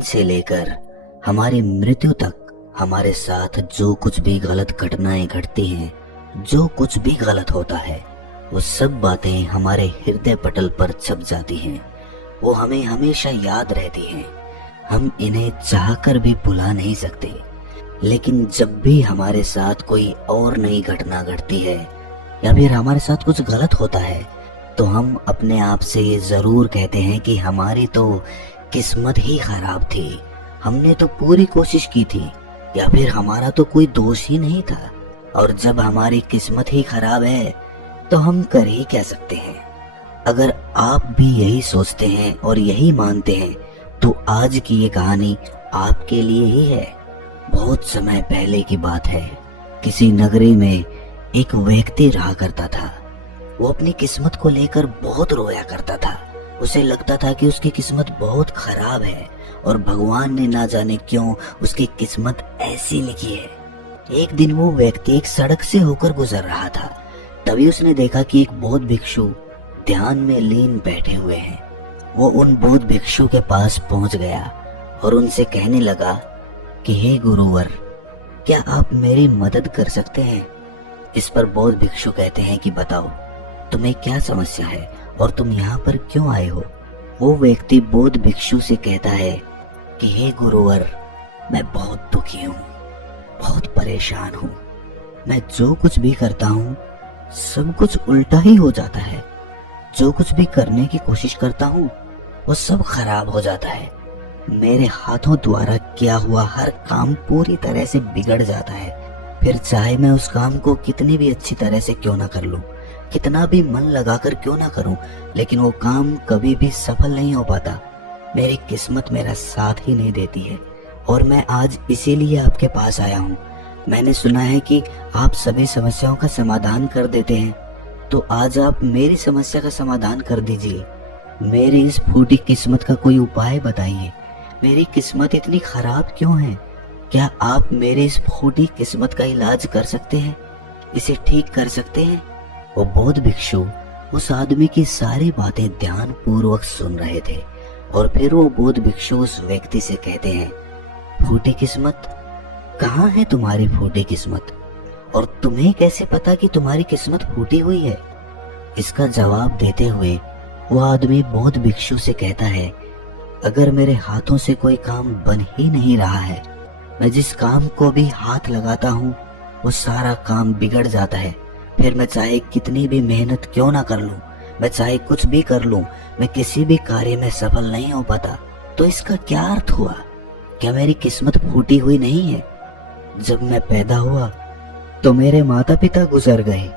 जन्म से लेकर हमारी मृत्यु तक हमारे साथ जो कुछ भी गलत घटनाएं घटती हैं, जो कुछ भी गलत होता है, वो सब बातें हमारे हृदय पटल पर छप जाती हैं। वो हमें हमेशा याद रहती हैं। हम इन्हें चाहकर भी भुला नहीं सकते। लेकिन जब भी हमारे साथ कोई और नई घटना घटती है या फिर हमारे साथ कुछ गलत होता है, तो हम अपने आप से ये जरूर कहते हैं कि हमारी तो किस्मत ही खराब थी, हमने तो पूरी कोशिश की थी, या फिर हमारा तो कोई दोष ही नहीं था। और जब हमारी किस्मत ही खराब है तो हम कर ही क्या सकते हैं। अगर आप भी यही सोचते हैं और यही मानते हैं तो आज की ये कहानी आपके लिए ही है। बहुत समय पहले की बात है। किसी नगरी में एक व्यक्ति रहा करता था। वो अपनी किस्मत को लेकर बहुत रोया करता था। उसे लगता था कि उसकी किस्मत बहुत खराब है और भगवान ने ना जाने क्यों उसकी किस्मत ऐसी लिखी है। एक दिन वो व्यक्ति एक सड़क से होकर गुजर रहा था। तभी उसने देखा कि एक बौद्ध भिक्षु ध्यान में लीन बैठे हुए हैं। वो उन बौद्ध भिक्षु के पास पहुंच गया और उनसे कहने लगा कि हे गुरुवर, क्या आप मेरी मदद कर सकते हैं? इस पर बौद्ध भिक्षु कहते हैं कि बताओ, तुम्हें क्या समस्या है और तुम यहाँ पर क्यों आए हो? वो व्यक्ति बौद्ध भिक्षु से कहता है कि हे गुरुवर, मैं बहुत दुखी हूँ, बहुत परेशान हूँ। मैं जो कुछ भी करता हूँ सब कुछ उल्टा ही हो जाता है। जो कुछ भी करने की कोशिश करता हूँ वो सब खराब हो जाता है। मेरे हाथों द्वारा किया हुआ हर काम पूरी तरह से बिगड़ जाता है। फिर चाहे मैं उस काम को कितनी भी अच्छी तरह से क्यों ना कर लूं, कितना भी मन लगाकर क्यों ना करूं, लेकिन वो काम कभी भी सफल नहीं हो पाता। मेरी किस्मत मेरा साथ ही नहीं देती है और मैं आज इसीलिए आपके पास आया हूँ। मैंने सुना है कि आप सभी समस्याओं का समाधान कर देते हैं, तो आज आप मेरी समस्या का समाधान कर दीजिए। मेरी इस फूटी किस्मत का कोई उपाय बताइए। मेरी किस्मत इतनी खराब क्यों है? क्या आप मेरे इस फूटी किस्मत का इलाज कर सकते हैं? इसे ठीक कर सकते हैं? वो बौद्ध भिक्षु उस आदमी की सारी बातें ध्यान पूर्वक सुन रहे थे और फिर वो बौद्ध भिक्षु उस व्यक्ति से कहते हैं, फूटी किस्मत, कहाँ है तुम्हारी फूटी किस्मत? और तुम्हें कैसे पता कि तुम्हारी किस्मत फूटी हुई है? इसका जवाब देते हुए वो आदमी बौद्ध भिक्षु से कहता है, अगर मेरे हाथों से कोई काम बन ही नहीं रहा है, मैं जिस काम को भी हाथ लगाता हूँ वो सारा काम बिगड़ जाता है। फिर मैं चाहे कितनी भी मेहनत क्यों ना कर लूं, मैं चाहे कुछ भी कर लूं, मैं किसी भी कार्य में सफल नहीं हो पाता। तो इसका क्या अर्थ हुआ? क्या मेरी किस्मत फूटी हुई नहीं है? जब मैं पैदा हुआ तो मेरे माता पिता गुजर गए।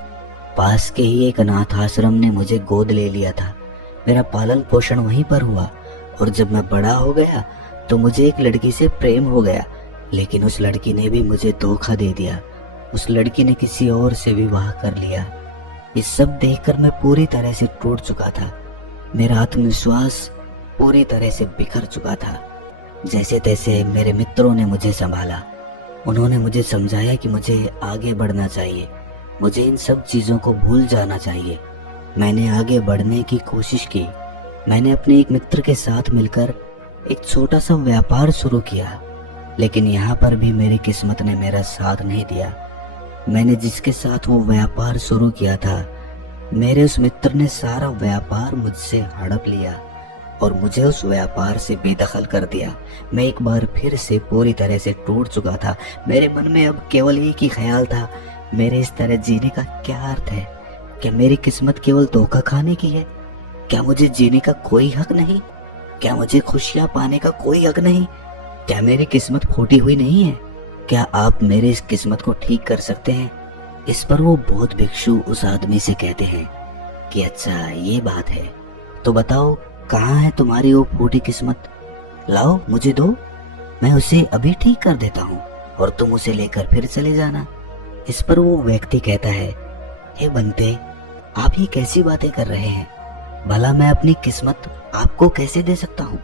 पास के ही एक अनाथ आश्रम ने मुझे गोद ले लिया था। मेरा पालन पोषण वहीं पर हुआ और जब मैं बड़ा हो गया तो मुझे एक लड़की से प्रेम हो गया, लेकिन उस लड़की ने भी मुझे धोखा दे दिया। उस लड़की ने किसी और से विवाह कर लिया। ये सब देखकर मैं पूरी तरह से टूट चुका था। मेरा आत्मविश्वास पूरी तरह से बिखर चुका था। जैसे तैसे मेरे मित्रों ने मुझे संभाला। उन्होंने मुझे समझाया कि मुझे आगे बढ़ना चाहिए, मुझे इन सब चीज़ों को भूल जाना चाहिए। मैंने आगे बढ़ने की कोशिश की। मैंने अपने एक मित्र के साथ मिलकर एक छोटा सा व्यापार शुरू किया, लेकिन यहाँ पर भी मेरी किस्मत ने मेरा साथ नहीं दिया। मैंने जिसके साथ वो व्यापार शुरू किया था, मेरे उस मित्र ने सारा व्यापार मुझसे हड़प लिया और मुझे उस व्यापार से बेदखल कर दिया। मैं एक बार फिर से पूरी तरह से टूट चुका था। मेरे मन में अब केवल एक ही ख्याल था, मेरे इस तरह जीने का क्या अर्थ है? क्या मेरी किस्मत केवल धोखा खाने की है? क्या मुझे जीने का कोई हक नहीं? क्या मुझे खुशियां पाने का कोई हक नहीं? क्या मेरी किस्मत फूटी हुई नहीं है? क्या आप मेरे इस किस्मत को ठीक कर सकते हैं? इस पर वो बौद्ध भिक्षु उस आदमी से कहते हैं कि अच्छा ये बात है, तो बताओ कहाँ है तुम्हारी वो फूटी किस्मत? लाओ मुझे दो, मैं उसे अभी ठीक कर देता हूँ और तुम उसे लेकर फिर चले जाना। इस पर वो व्यक्ति कहता है, हे बंते, आप ये कैसी बातें कर रहे हैं? भला मैं अपनी किस्मत आपको कैसे दे सकता हूँ?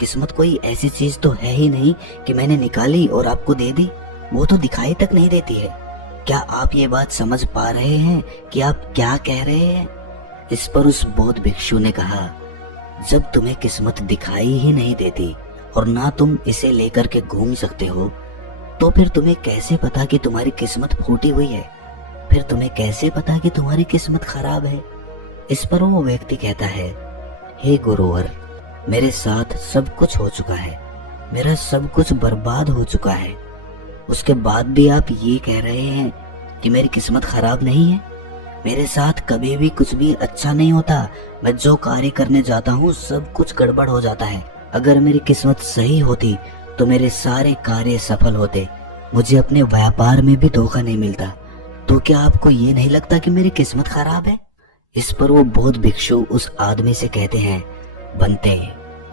किस्मत कोई ऐसी चीज तो है ही नहीं कि मैंने निकाली और आपको दे दी। वो तो दिखाई तक नहीं देती है। क्या आप ये बात समझ पा रहे हैं कि आप क्या कह रहे हैं? इस पर उस बौद्ध भिक्षु ने कहा, जब तुम्हें किस्मत दिखाई ही नहीं देती और ना तुम इसे लेकर के घूम सकते हो, तो फिर तुम्हें कैसे पता कि तुम्हारी किस्मत फूटी हुई है? फिर तुम्हें कैसे पता कि तुम्हारी किस्मत खराब है? इस पर वो व्यक्ति कहता है, हे गुरुवर, मेरे साथ सब कुछ हो चुका है, मेरा सब कुछ बर्बाद हो चुका है, उसके बाद भी आप ये कह रहे हैं कि मेरी किस्मत खराब नहीं है? मेरे साथ कभी भी कुछ भी अच्छा नहीं होता। मैं जो कार्य करने जाता हूँ सब कुछ गड़बड़ हो जाता है। अगर मेरी किस्मत सही होती तो मेरे सारे कार्य सफल होते। मुझे अपने व्यापार में भी धोखा नहीं मिलता। तो क्या आपको ये नहीं लगता कि मेरी किस्मत खराब है? इस पर वो बौद्ध भिक्षु उस आदमी से कहते हैं, बनते,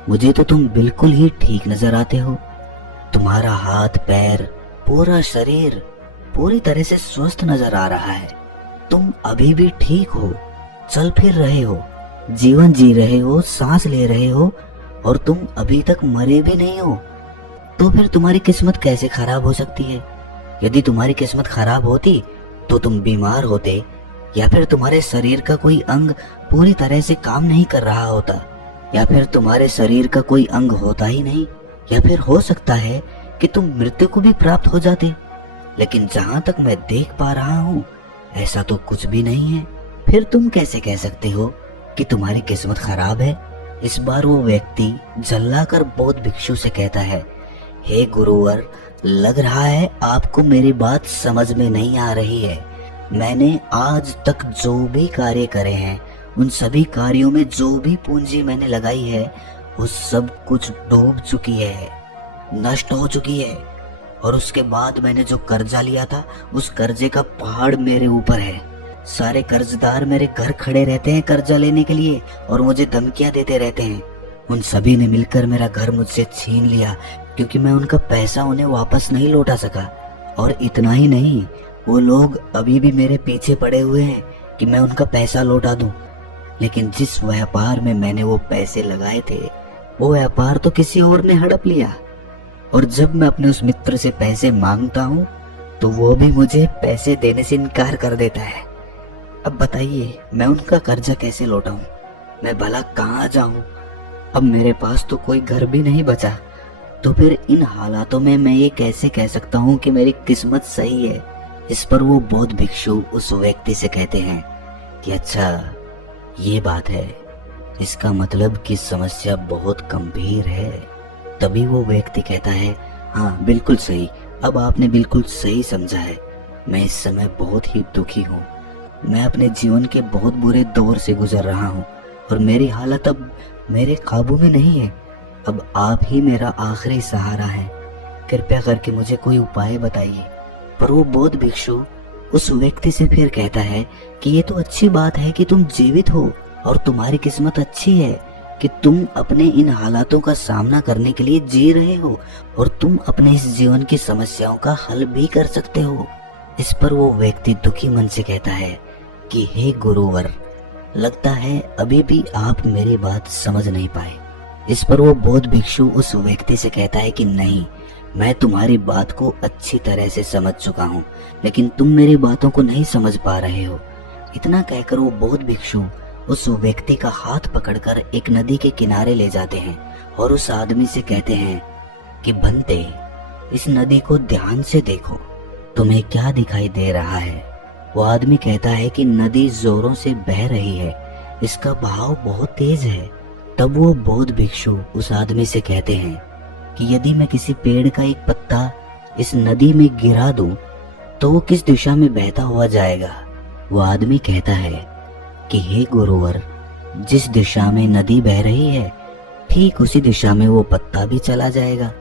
मुझे तो तुम बिल्कुल ही ठीक नजर आते हो। तुम्हारा हाथ पैर पूरा शरीर पूरी तरह से स्वस्थ नजर आ रहा है। तुम अभी भी ठीक हो, चल फिर रहे हो, जीवन जी रहे हो, सांस ले रहे हो, और तुम अभी तक मरे भी नहीं हो। तो फिर तुम्हारी किस्मत कैसे खराब हो सकती है? यदि तुम्हारी किस्मत खराब होती तो तुम बीमार होते, या फिर तुम्हारे शरीर का कोई अंग पूरी तरह से काम नहीं कर रहा होता, या फिर तुम्हारे शरीर का कोई अंग होता ही नहीं, या फिर हो सकता है कि तुम मृत्यु को भी प्राप्त हो जाते। लेकिन जहां तक मैं देख पा रहा हूँ ऐसा तो कुछ भी नहीं है। फिर तुम कैसे कह सकते हो कि तुम्हारी किस्मत खराब है? इस बार वो व्यक्ति झल्लाकर बौद्ध भिक्षु से कहता है, हे गुरुवर, लग रहा है आपको मेरी बात समझ में नहीं आ रही है। मैंने आज तक जो भी कार्य करे हैं, उन सभी कार्यों में जो भी पूंजी मैंने लगाई है, वो सब कुछ डूब चुकी है, नष्ट हो चुकी है। और उसके बाद मैंने जो कर्जा लिया था, उस कर्जे का पहाड़ मेरे ऊपर है। सारे कर्जदार मेरे घर खड़े रहते हैं कर्जा लेने के लिए और मुझे धमकियां देते रहते हैं। उन सभी ने मिलकर मेरा घर मुझसे छीन लिया क्योंकि मैं उनका पैसा उन्हें वापस नहीं लौटा सका। और इतना ही नहीं, वो लोग अभी भी मेरे पीछे पड़े हुए हैं कि मैं उनका पैसा लौटा दूं। लेकिन जिस व्यापार में मैंने वो पैसे लगाए थे, वो व्यापार तो किसी और ने हड़प लिया। और जब मैं अपने उस मित्र से पैसे मांगता हूँ तो वो भी मुझे पैसे देने से इनकार कर देता है। अब बताइए, मैं उनका कर्जा कैसे लौटाऊं? मैं भला कहाँ जाऊं? अब मेरे पास तो कोई घर भी नहीं बचा। तो फिर इन हालातों में मैं ये कैसे कह सकता हूँ कि मेरी किस्मत सही है? इस पर वो बौद्ध भिक्षु उस व्यक्ति से कहते हैं कि अच्छा, ये बात है, इसका मतलब कि समस्या बहुत गंभीर है। तभी वो व्यक्ति कहता है, हाँ बिल्कुल सही, अब आपने बिल्कुल सही समझा है। मैं इस समय बहुत ही दुखी हूँ। मैं अपने जीवन के बहुत बुरे दौर से गुजर रहा हूँ और मेरी हालत अब मेरे काबू में नहीं है। अब आप ही मेरा आखिरी सहारा है। कृपया करके मुझे कोई उपाय बताइए। पर वो बौद्ध भिक्षु उस व्यक्ति से फिर कहता है कि ये तो अच्छी बात है कि तुम जीवित हो और तुम्हारी किस्मत अच्छी है कि तुम अपने इन हालातों का सामना करने के लिए जी रहे हो और तुम अपने इस जीवन की समस्याओं का हल भी कर सकते हो। इस पर वो व्यक्ति दुखी मन से कहता है कि हे गुरुवर, लगता है अभी भी आप मेरी बात समझ नहीं पाए। इस पर वो बौद्ध भिक्षु उस व्यक्ति से कहता है कि नहीं, मैं तुम्हारी बात को अच्छी तरह से समझ चुका हूँ, लेकिन तुम मेरी बातों को नहीं समझ पा रहे हो। इतना कहकर वो बौद्ध भिक्षु उस व्यक्ति का हाथ पकड़कर एक नदी के किनारे ले जाते हैं और उस आदमी से कहते हैं कि बनते, इस नदी को ध्यान से देखो, तुम्हें क्या दिखाई दे रहा है? वो आदमी कहता है कि नदी जोरों से बह रही है, इसका बहाव बहुत तेज है। तब वो बौद्ध भिक्षु उस आदमी से कहते हैं कि यदि मैं किसी पेड़ का एक पत्ता इस नदी में गिरा दूं तो वो किस दिशा में बहता हुआ जाएगा? वो आदमी कहता है कि हे गुरुवर, जिस दिशा में नदी बह रही है ठीक उसी दिशा में वो पत्ता भी चला जाएगा।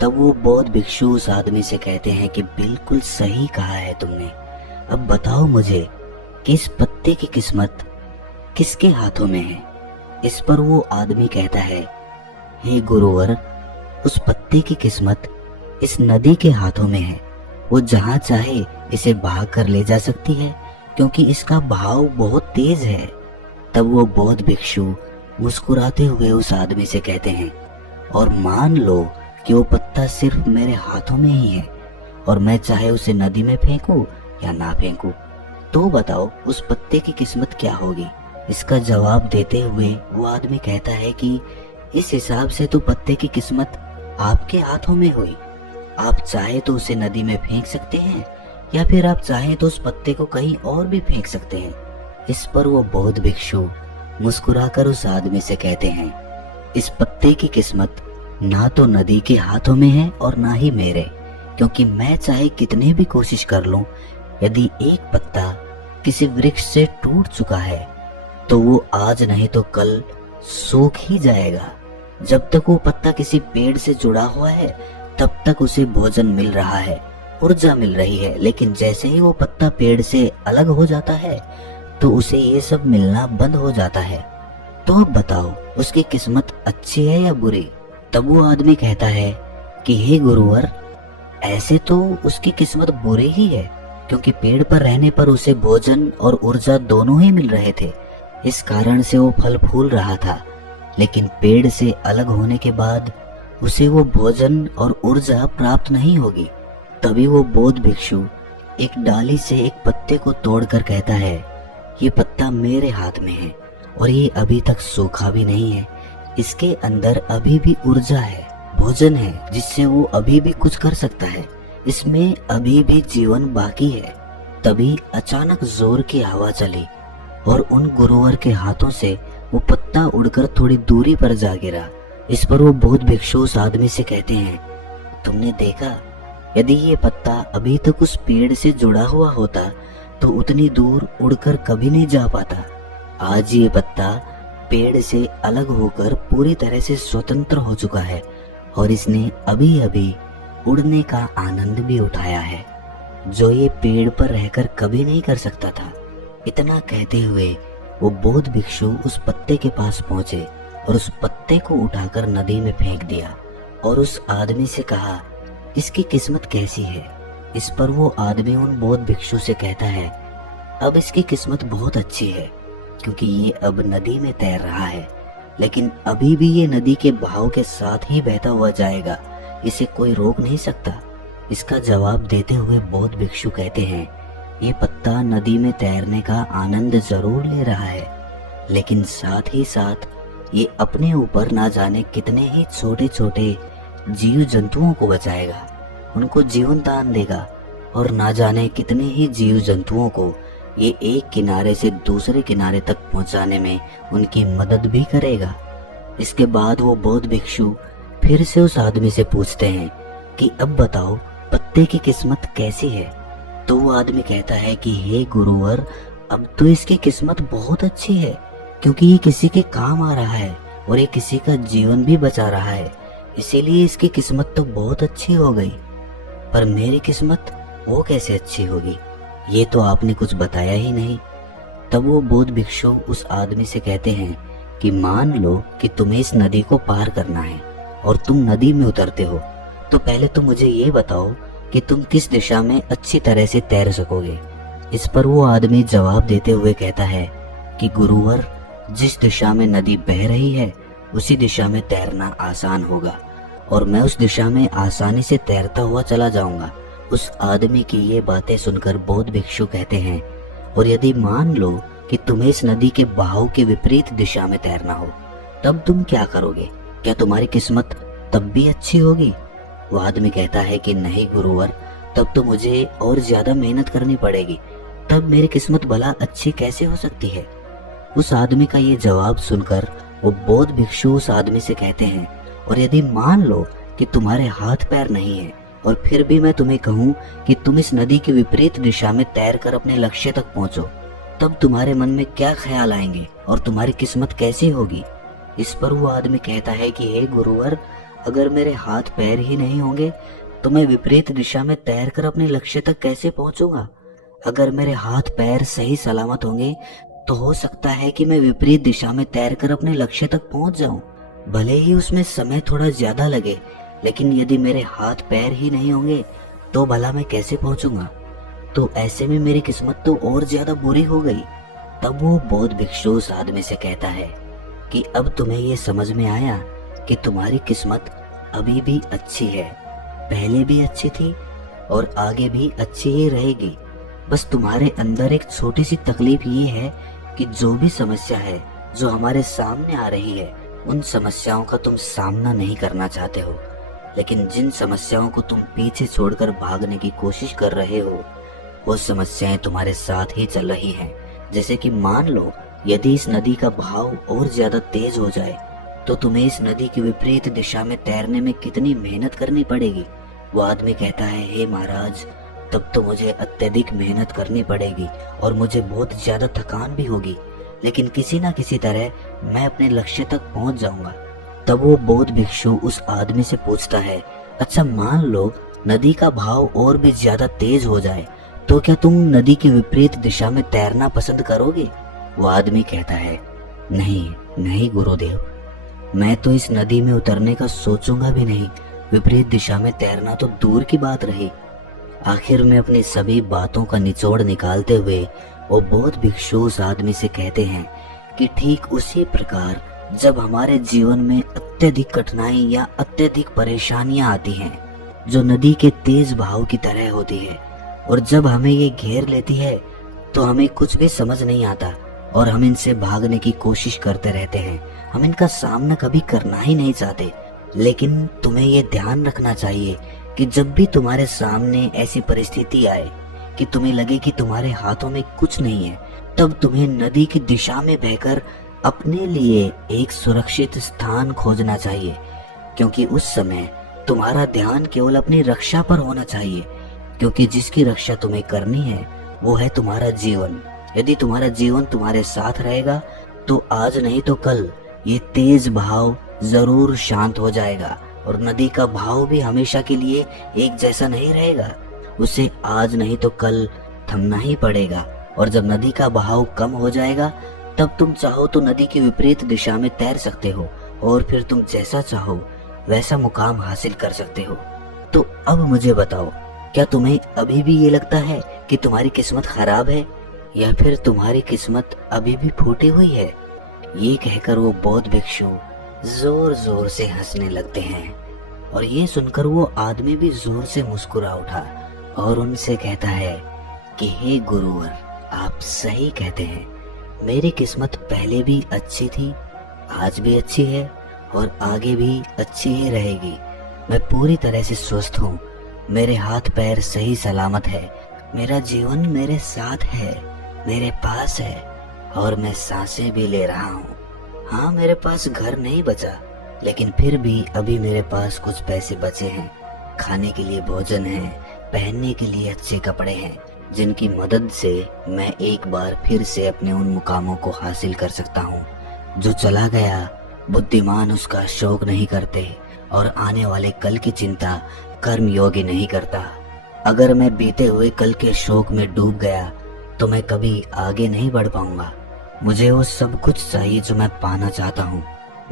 तब वो बौद्ध भिक्षु उस आदमी से कहते हैं कि बिल्कुल सही कहा है तुमने। अब बताओ मुझे कि इस पत्ते की किस्मत किसके हाथों में है? इस पर वो आदमी कहता है, हे गुरुवर, उस पत्ते की किस्मत इस नदी के हाथों में है। वो जहां चाहे इसे बहा कर ले जा सकती है क्योंकि इसका बहाव बहुत तेज है। तब वो बौद्ध भिक्षु मुस्कुराते हुए उस आदमी से कहते हैं, और मान लो कि वो पत्ता सिर्फ मेरे हाथों में ही है और मैं चाहे उसे नदी में फेंकूं या ना फेंकूं, तो बताओ उस पत्ते की किस्मत क्या होगी? इसका जवाब देते हुए वो आदमी कहता है कि इस हिसाब से तो पत्ते की किस्मत आपके हाथों में हुई। आप चाहे तो उसे नदी में फेंक सकते हैं या फिर आप चाहे तो उस पत्ते को कहीं और भी फेंक सकते हैं। इस पर वो बौद्ध भिक्षु मुस्कुराकर उस आदमी से कहते हैं, इस पत्ते की किस्मत ना तो नदी के हाथों में है और ना ही मेरे, क्योंकि मैं चाहे कितनी भी कोशिश कर लूं, यदि एक पत्ता किसी वृक्ष से टूट चुका है तो वो आज नहीं तो कल सूख ही जाएगा। जब तक वो पत्ता किसी पेड़ से जुड़ा हुआ है तब तक उसे भोजन मिल रहा है, ऊर्जा मिल रही है, लेकिन जैसे ही वो पत्ता पेड़ से अलग हो जाता है तो उसे ये सब मिलना बंद हो जाता है। तो अब बताओ उसकी किस्मत अच्छी है या बुरी? तब वो आदमी कहता है कि हे गुरुवर, ऐसे तो उसकी किस्मत बुरी ही है, क्योंकि पेड़ पर रहने पर उसे भोजन और ऊर्जा दोनों ही मिल रहे थे, इस कारण से वो फल फूल रहा था। लेकिन पेड़ से अलग होने के बाद उसे वो भोजन और ऊर्जा प्राप्त नहीं होगी। तभी वो बौद्ध भिक्षु एक डाली से एक पत्ते को तोड़कर कहता है, ये पत्ता मेरे हाथ में है और ये अभी तक सूखा भी नहीं है, इसके अंदर अभी भी ऊर्जा है, भोजन है जिससे वो अभी भी कुछ कर सकता है, इसमें अभी भी जीवन बाकी है। तभी अचानक जोर की हवा चली और उन गुरुवर के हाथों से वो पत्ता उड़कर थोड़ी दूरी पर जा गिरा। इस पर वो बौद्ध भिक्षु उस आदमी से कहते हैं, तुमने देखा, यदि ये पत्ता अभी तक उस पेड़ से जुड़ा हुआ होता तो उतनी दूर उड़कर कभी नहीं जा पाता। आज ये पत्ता पेड़ से अलग होकर पूरी तरह से स्वतंत्र हो चुका है और इसने अभी अभी उड़ने का आनंद भी उठाया है, जो ये पेड़ पर रहकर कभी नहीं कर सकता था। इतना कहते हुए वो बौद्ध भिक्षु उस पत्ते के पास पहुंचे और उस पत्ते को उठाकर नदी में फेंक दिया और उस आदमी से कहा, इसकी किस्मत कैसी है? इस पर वो आदमी उन बौद्ध भिक्षु से कहता है, अब इसकी किस्मत बहुत अच्छी है, क्योंकि ये अब नदी में तैर रहा है, लेकिन अभी भी ये नदी के बहाव के साथ ही बहता हुआ जाएगा, इसे कोई रोक नहीं सकता। इसका जवाब देते हुए बौद्ध भिक्षु कहते हैं, ये पत्ता नदी में तैरने का आनंद जरूर ले रहा है, लेकिन साथ ही साथ ये अपने ऊपर ना जाने कितने ही छोटे छोटे जीव जंतुओं को बचाएगा, उनको जीवन दान देगा और ना जाने कितने ही जीव जंतुओं को ये एक किनारे से दूसरे किनारे तक पहुंचाने में उनकी मदद भी करेगा। इसके बाद वो बौद्ध भिक्षु फिर से उस आदमी से पूछते हैं कि अब बताओ पत्ते की किस्मत कैसी है? तो वो आदमी कहता है कि हे गुरुवर, अब तो इसकी किस्मत बहुत अच्छी है, क्योंकि ये किसी के काम आ रहा है और ये किसी का जीवन भी बचा रहा है, इसीलिए इसकी किस्मत तो बहुत अच्छी हो गई। पर मेरी किस्मत वो कैसे अच्छी होगी? ये तो आपने कुछ बताया ही नहीं। तब वो बौद्ध भिक्षु उस आदमी से कहते हैं कि मान लो कि तुम्हें इस नदी को पार करना है और तुम नदी में उतरते हो, तो पहले तो मुझे ये बताओ कि तुम किस दिशा में अच्छी तरह से तैर सकोगे। इस पर वो आदमी जवाब देते हुए कहता है कि गुरुवर, जिस दिशा में नदी बह रही है उसी दिशा में तैरना आसान होगा और मैं उस दिशा में आसानी से तैरता हुआ चला जाऊंगा। उस आदमी की ये बातें सुनकर बौद्ध भिक्षु कहते हैं, और यदि मान लो कि तुम्हें इस नदी के बहाव के विपरीत दिशा में तैरना हो, तब तुम क्या करोगे? क्या तुम्हारी किस्मत तब भी अच्छी होगी? वो आदमी कहता है कि नहीं गुरुवर, तब तो मुझे और ज्यादा मेहनत करनी पड़ेगी, तब मेरी किस्मत भला अच्छी कैसे हो सकती है? उस आदमी का ये जवाब सुनकर वो बौद्ध भिक्षु उस आदमी से कहते हैं, और यदि मान लो कि तुम्हारे हाथ पैर नहीं है और फिर भी मैं तुम्हें कहूँ कि तुम इस नदी की विपरीत दिशा में तैरकर अपने लक्ष्य तक पहुंचो, तब तुम्हारे मन में क्या ख्याल आएंगे और तुम्हारी किस्मत कैसी होगी? इस पर वो आदमी कहता है कि हे गुरुवर, अगर मेरे हाथ पैर ही नहीं होंगे तो मैं विपरीत दिशा में तैरकर अपने लक्ष्य तक कैसे पहुंचूंगा? अगर मेरे हाथ पैर सही सलामत होंगे तो हो सकता है कि मैं विपरीत दिशा में तैरकर अपने लक्ष्य तक पहुंच जाऊं, भले ही उसमें समय थोड़ा ज्यादा लगे, लेकिन यदि मेरे हाथ पैर ही नहीं होंगे तो भला मैं कैसे पहुंचूंगा? तो ऐसे में मेरी किस्मत तो और ज्यादा बुरी हो गई। तब वो बौद्ध भिक्षु उस आदमी से कहता है कि अब तुम्हें ये समझ में आया कि तुम्हारी किस्मत अभी भी अच्छी है, पहले भी अच्छी थी और आगे भी अच्छी ही रहेगी। बस तुम्हारे अंदर एक छोटी सी तकलीफ ये है कि जो भी समस्या है जो हमारे सामने आ रही है, उन समस्याओं का तुम सामना नहीं करना चाहते हो। लेकिन जिन समस्याओं को तुम पीछे छोड़कर भागने की कोशिश कर रहे हो, वो समस्याएं तुम्हारे साथ ही चल रही हैं। जैसे कि मान लो, यदि इस नदी का बहाव और ज्यादा तेज हो जाए तो तुम्हें इस नदी की विपरीत दिशा में तैरने में कितनी मेहनत करनी पड़ेगी। वो आदमी कहता है, हे महाराज, तब तो मुझे अत्यधिक मेहनत करनी पड़ेगी और मुझे बहुत ज्यादा थकान भी होगी, लेकिन किसी ना किसी तरह मैं अपने लक्ष्य तक पहुंच जाऊंगा। तब वो बौद्ध भिक्षु उस आदमी से पूछता है, अच्छा मान लो नदी का बहाव और भी ज्यादा तेज हो जाए तो क्या तुम नदी की विपरीत दिशा में तैरना पसंद करोगे? वो आदमी कहता है, नहीं नहीं गुरुदेव, मैं तो इस नदी में उतरने का सोचूंगा भी नहीं, विपरीत दिशा में तैरना तो दूर की बात रही। आखिर में अपनी सभी बातों का निचोड़ निकालते हुए वो बौद्ध भिक्षु उस आदमी से कहते हैं कि ठीक उसी प्रकार जब हमारे जीवन में अत्यधिक कठिनाई या अत्यधिक परेशानियां आती हैं, जो नदी के तेज बहाव की तरह होती है, और जब हमें ये घेर लेती है तो हमें कुछ भी समझ नहीं आता और हम इनसे भागने की कोशिश करते रहते हैं। हम इनका सामना कभी करना ही नहीं चाहते। लेकिन तुम्हें ये ध्यान रखना चाहिए कि जब भी तुम्हारे सामने ऐसी परिस्थिति आए कि तुम्हें लगे कि तुम्हारे हाथों में कुछ नहीं है, तब तुम्हें नदी की दिशा में बहकर अपने लिए एक सुरक्षित स्थान खोजना चाहिए, क्योंकि उस समय तुम्हारा ध्यान केवल अपनी रक्षा पर होना चाहिए, क्योंकि जिसकी रक्षा तुम्हें करनी है वो है तुम्हारा जीवन। यदि तुम्हारा जीवन तुम्हारे साथ रहेगा तो आज नहीं तो कल ये तेज बहाव जरूर शांत हो जाएगा, और नदी का बहाव भी हमेशा के लिए एक जैसा नहीं रहेगा। उसे आज नहीं तो कल थमना ही पड़ेगा, और जब नदी का बहाव कम हो जाएगा तब तुम चाहो तो नदी की विपरीत दिशा में तैर सकते हो, और फिर तुम जैसा चाहो वैसा मुकाम हासिल कर सकते हो। तो अब मुझे बताओ, क्या तुम्हें अभी भी ये लगता है कि तुम्हारी किस्मत खराब है, या फिर तुम्हारी किस्मत अभी भी फूटी हुई है? ये कहकर वो बौद्ध भिक्षु जोर जोर से हंसने लगते हैं, और ये सुनकर वो आदमी भी जोर से मुस्कुरा उठा और उनसे कहता है कि हे गुरुवर, आप सही कहते हैं, मेरी किस्मत पहले भी अच्छी थी, आज भी अच्छी है और आगे भी अच्छी ही रहेगी। मैं पूरी तरह से स्वस्थ हूँ, मेरे हाथ पैर सही सलामत है, मेरा जीवन मेरे साथ है, मेरे पास है, और मैं सांसें भी ले रहा हूँ। हाँ, मेरे पास घर नहीं बचा, लेकिन फिर भी अभी मेरे पास कुछ पैसे बचे हैं, खाने के लिए भोजन है, पहनने के लिए अच्छे कपड़े हैं, जिनकी मदद से मैं एक बार फिर से अपने उन मुकामों को हासिल कर सकता हूँ। जो चला गया, बुद्धिमान उसका शोक नहीं करते और आने वाले कल की चिंता कर्म योगी नहीं करता। अगर मैं बीते हुए कल के शोक में डूब गया तो मैं कभी आगे नहीं बढ़ पाऊंगा। मुझे वो सब कुछ चाहिए जो मैं पाना चाहता हूँ,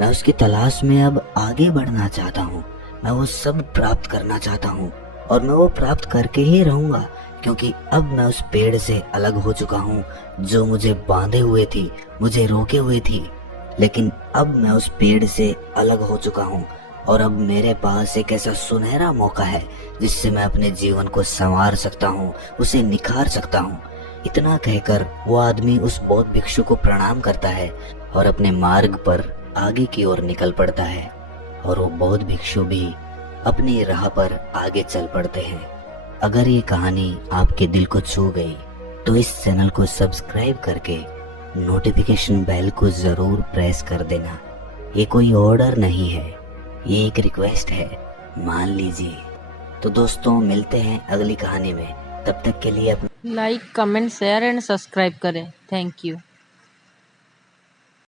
मैं उसकी तलाश में अब आगे बढ़ना चाहता हूँ। मैं वो सब प्राप्त करना चाहता हूँ, और मैं वो प्राप्त करके ही रहूंगा, क्योंकि अब मैं उस पेड़ से अलग हो चुका हूँ जो मुझे बांधे हुए थी, मुझे रोके हुए थी। लेकिन अब मैं उस पेड़ से अलग हो चुका हूँ, और अब मेरे पास एक ऐसा सुनहरा मौका है जिससे मैं अपने जीवन को संवार सकता हूँ, उसे निखार सकता हूँ। इतना कहकर वो आदमी उस बौद्ध भिक्षु को प्रणाम करता है और अपने मार्ग पर आगे की ओर निकल पड़ता है, और वो बौद्ध भिक्षु भी अपनी राह पर आगे चल पड़ते हैं। अगर ये कहानी आपके दिल को छू गई तो इस चैनल को सब्सक्राइब करके नोटिफिकेशन बेल को जरूर प्रेस कर देना। ये कोई ऑर्डर नहीं है, ये एक रिक्वेस्ट है, मान लीजिए। तो दोस्तों, मिलते हैं अगली कहानी में, तब तक के लिए like, comment, share and subscribe करें। Thank you.